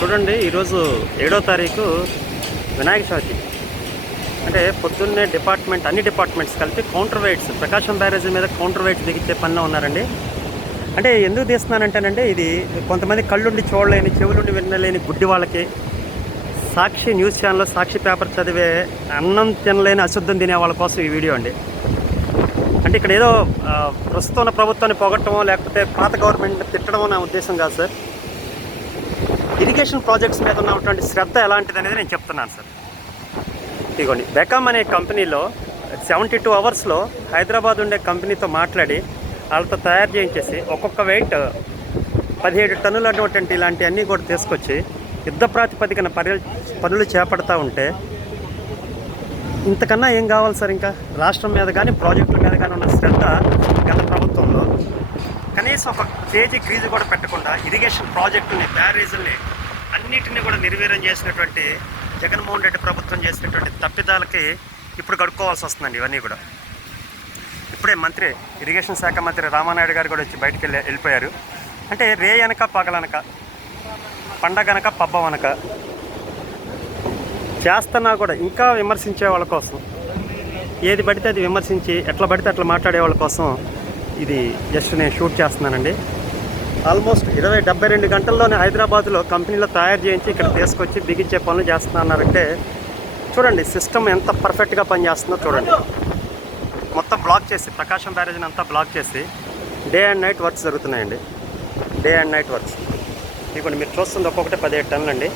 చూడండి, ఈరోజు 7వ తారీఖు వినాయక చవితి. అంటే పొద్దున్నే అన్ని డిపార్ట్మెంట్స్ కలిపి కౌంటర్ వెయిట్స్ ప్రకాశం బ్యారేజీ మీద కౌంటర్ వెయిట్స్ దిగిచ్చే పనిలో ఉన్నారండి. అంటే ఎందుకు తీస్తున్నానంటేనండి, ఇది కొంతమంది కళ్ళుండి చూడలేని, చెవులుండి వినలేని గుడ్డి వాళ్ళకి, సాక్షి న్యూస్ ఛానల్లో సాక్షి పేపర్ చదివే అన్నం తినలేని అశుద్ధం తినే వాళ్ళ కోసం ఈ వీడియో అండి. అంటే ఇక్కడ ఏదో ప్రస్తుతం ఉన్న ప్రభుత్వాన్ని పొగట్టమో లేకపోతే పాత గవర్నమెంట్ తిట్టడమో నా ఉద్దేశం కాదు సార్. ఇరిగేషన్ ప్రాజెక్ట్స్ మీద ఉన్నటువంటి శ్రద్ధ ఎలాంటిది అనేది నేను చెప్తున్నాను సార్. ఇదిగోండి, బెకామ్ అనే కంపెనీలో 72 అవర్స్లో హైదరాబాద్ ఉండే కంపెనీతో మాట్లాడి వాళ్ళతో తయారు చేయించేసి ఒక్కొక్క వెయిట్ 17 టన్నులు అటువంటి ఇలాంటివన్నీ కూడా తీసుకొచ్చి యుద్ధ ప్రాతిపదికన పనులు చేపడతా ఉంటే ఇంతకన్నా ఏం కావాలి సార్? ఇంకా రాష్ట్రం మీద కానీ ప్రాజెక్టుల మీద కానీ ఉన్న శ్రద్ధ గత ప్రభుత్వంలో కనీసం ఒక కేజీ క్రీజు కూడా పెట్టకుండా ఇరిగేషన్ ప్రాజెక్టుని, బ్యారేజీల్ని అన్నిటినీ కూడా నిర్వీర్యం చేసినటువంటి జగన్మోహన్ రెడ్డి ప్రభుత్వం చేసినటువంటి తప్పిదాలకి ఇప్పుడు కడుక్కోవాల్సి వస్తుందండి. ఇవన్నీ కూడా ఇప్పుడే ఇరిగేషన్ శాఖ మంత్రి రామానాయుడు గారు కూడా వచ్చి బయటికి వెళ్ళిపోయారు. అంటే రే అనక పగలనక, పండగనక పబ్బమనక చేస్తున్నా కూడా ఇంకా విమర్శించే వాళ్ళ కోసం, ఏది పడితే అది విమర్శించి ఎట్లా పడితే అట్లా మాట్లాడే వాళ్ళ కోసం ఇది జస్ట్ నేను షూట్ చేస్తున్నానండి. ఆల్మోస్ట్ 72 గంటల్లోనే హైదరాబాద్లో కంపెనీలో తయారు చేయించి ఇక్కడ తీసుకొచ్చి బిగించే పనులు చేస్తున్నారంటే చూడండి, సిస్టమ్ ఎంత పర్ఫెక్ట్గా పనిచేస్తుందో చూడండి. మొత్తం బ్లాక్ చేసి, ప్రకాశం బ్యారేజ్ని అంతా బ్లాక్ చేసి డే అండ్ నైట్ వర్క్స్ జరుగుతున్నాయండి. డే అండ్ నైట్ వర్క్స్ ఇప్పుడు మీరు చూస్తుంది ఒక్కొక్కటి 17 టన్నులు అండి.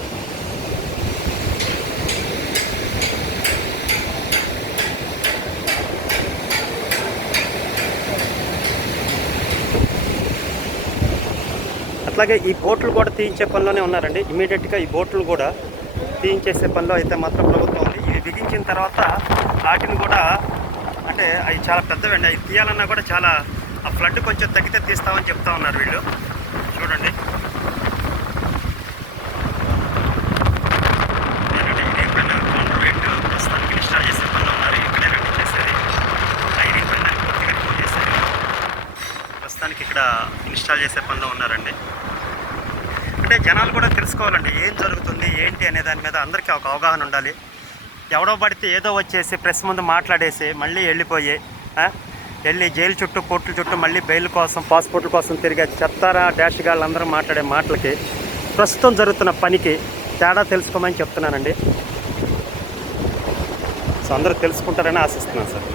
అట్లాగే ఈ బోట్లు కూడా తీయించే పనిలోనే ఉన్నారండి. ఇమీడియట్గా ఈ బోట్లు కూడా తీయించేసే పనిలో అయితే మాత్రం ప్రభుత్వం ఉంది. ఇవి బిగించిన తర్వాత వాటిని కూడా, అంటే అవి చాలా పెద్దవండి, అవి తీయాలన్నా కూడా చాలా ఆ ఫ్లడ్ కొంచెం తగ్గితే తీస్తామని చెప్తా ఉన్నారు వీళ్ళు. చూడండి, ఇది ఎప్పుడైనా కౌంటర్ వెయిట్ ప్రస్తుతానికి ఇన్స్టాల్ చేసే పనిలో ఉన్నారు. ఇక్కడే వెయిట్ చేసేది ఐరన్ పని పూర్తిగా రిమూవ్ చేసేది. ప్రస్తుతానికి ఇక్కడ ఇన్స్టాల్ చేసే పనిలో ఉన్నారండి. అంటే జనాలు కూడా తెలుసుకోవాలండి ఏం జరుగుతుంది ఏంటి అనే దాని మీద అందరికీ ఒక అవగాహన ఉండాలి. ఎవడో పడితే ఏదో వచ్చేసి ప్రెస్ ముందు మాట్లాడేసి మళ్ళీ వెళ్ళి జైలు చుట్టూ, కోర్టుల చుట్టూ మళ్ళీ బెయిల్ కోసం, పాస్పోర్ట్ల కోసం తిరిగే చెత్తారా డాష్ గాళ్ళందరూ మాట్లాడే మాటలకి, ప్రస్తుతం జరుగుతున్న పనికి తేడా తెలుసుకోమని చెప్తున్నానండి. సో అందరూ తెలుసుకుంటారని ఆశిస్తున్నాను సార్.